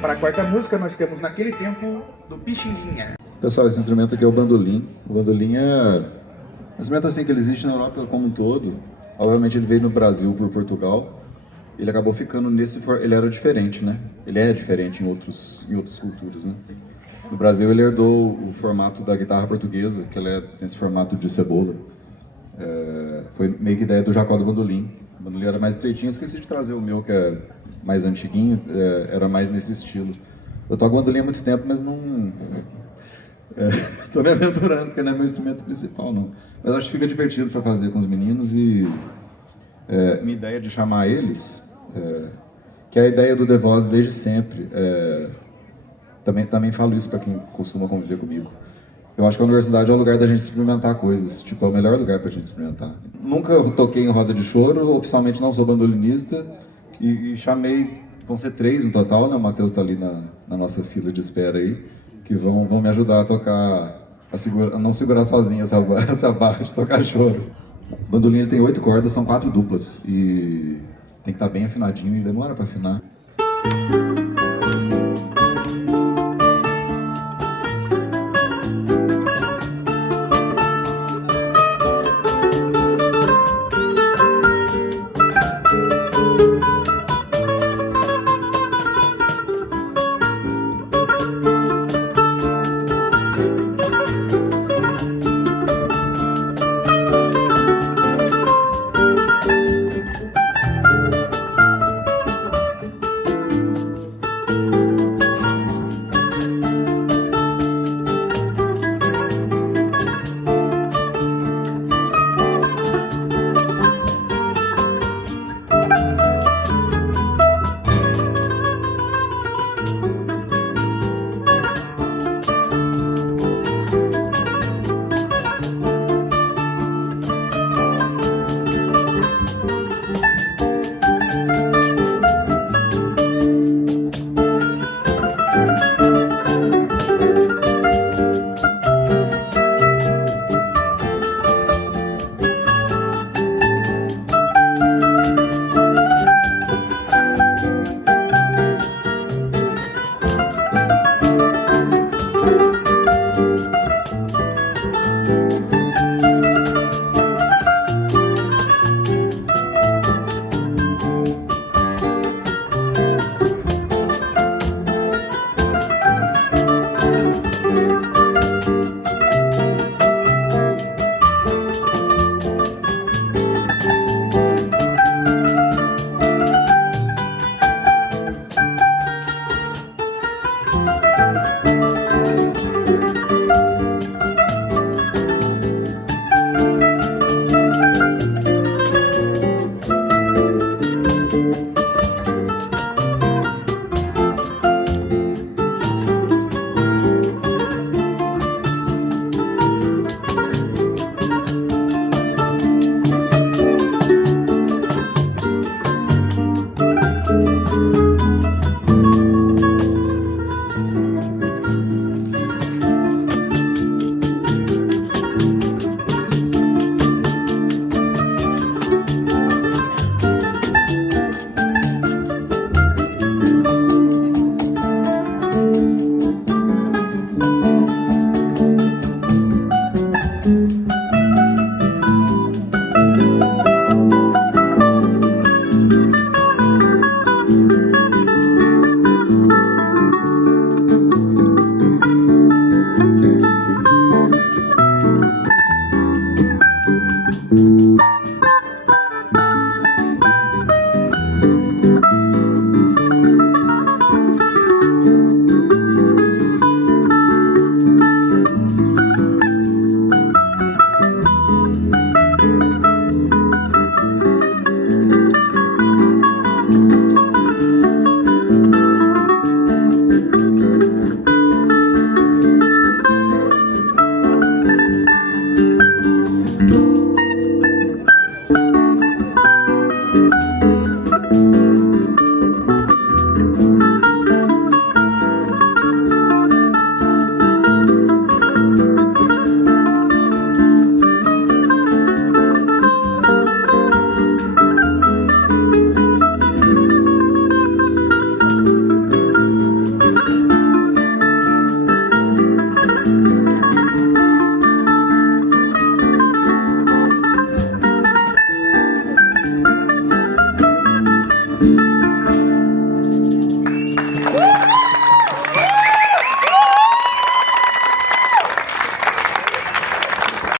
Para a quarta música, nós temos Naquele Tempo, do Pixinguinha. Pessoal, esse instrumento aqui é o bandolim. O bandolim é um instrumento assim que ele existe na Europa como um todo. Obviamente ele veio no Brasil por Portugal. Ele acabou ficando nesse... Ele era diferente, né? Ele é diferente em outras culturas, né? No Brasil ele herdou o formato da guitarra portuguesa, que ela tem esse formato de cebola. Foi meio que ideia do Jacó do bandolim. O bandolim era mais estreitinho. Eu esqueci de trazer o meu, que é mais antiguinho, era mais nesse estilo. Eu toco bandolim há muito tempo, mas não... Tô me aventurando, porque não é meu instrumento principal, não. Mas acho que fica divertido para fazer com os meninos e... minha ideia de chamar eles, que é a ideia do The Voz desde sempre, também falo isso para quem costuma conviver comigo. Eu acho que a universidade é o lugar da gente experimentar coisas, tipo, é o melhor lugar pra gente experimentar. Nunca toquei em roda de choro, oficialmente não sou bandolinista, e chamei, vão ser 3 no total, né? O Matheus tá ali na nossa fila de espera aí, que vão me ajudar a tocar, a não segurar sozinho essa barra de tocar choro. O bandolim ele tem 8 cordas, são 4 duplas, e tem que estar bem afinadinho e demora pra afinar.